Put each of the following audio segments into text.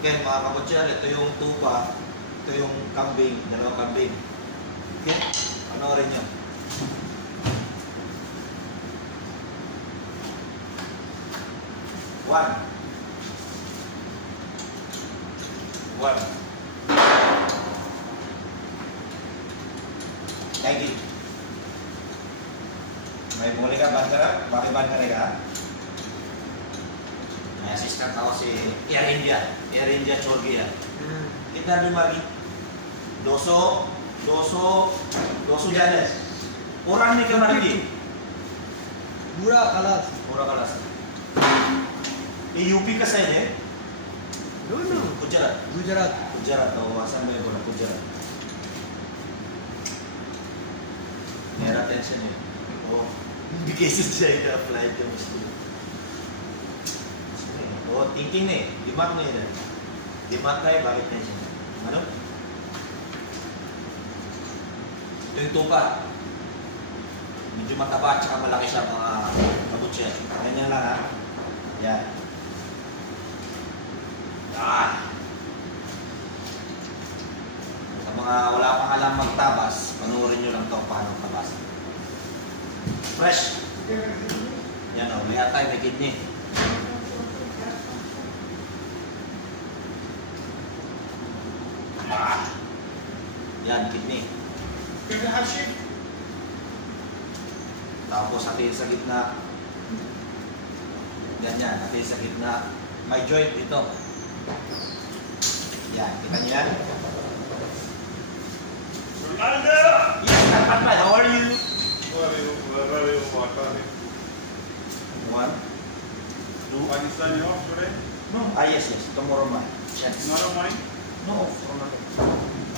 Okay, mga kapatyan, ito yung tupa, ito yung kambing, dalawang kambing. Okay, panoorin nyo. One. Lagi. May boleh ka ban ka? Bakit ban ka rin ka? May assistant ako si Air India Chorgia. Kita lumari. Doso jalan. Orang ni kemari. Pura kalas. Ini UP ka sa inyo? No. Gujarat. Oh, asan ba yung Gujarat? Meron attention eh. Oh, hindi cases siya ina-apply ka mas dito. Oh, thinking na eh. Dimat na yun. Dimat tayo, bakit na siya? Ano? Ito yung tupa. Medyo mataba at saka malaki siya mga kabutse. Ganyan lang ha. Yan. Sa mga wala pang alam magtabas, panoorin nyo lang ito paano tabas. Fresh. Yan o, may atay, may kidney. Yan, kidney. Tapos natin sa gitna. Ganyan, natin sa gitna. May joint dito. Yan, kita niyo yan? Yes, Karpatman, how are you? One, two. Pakistan, you off today? No. Yes, tomorrow morning. Yes. Tomorrow morning? No, tomorrow.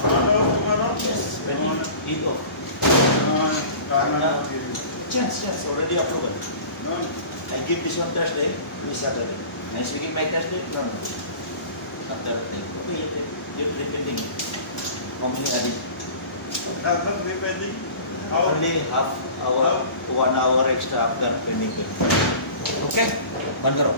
Tomorrow? Yes, eat off. Karna. Yes, already approved. No. I give this one Thursday, this Saturday. Next week my Thursday? No. After okay, you're depending. How many are it? Has not been pending? Only half hour, 1 hour extra after pending. Okay? Ban karo.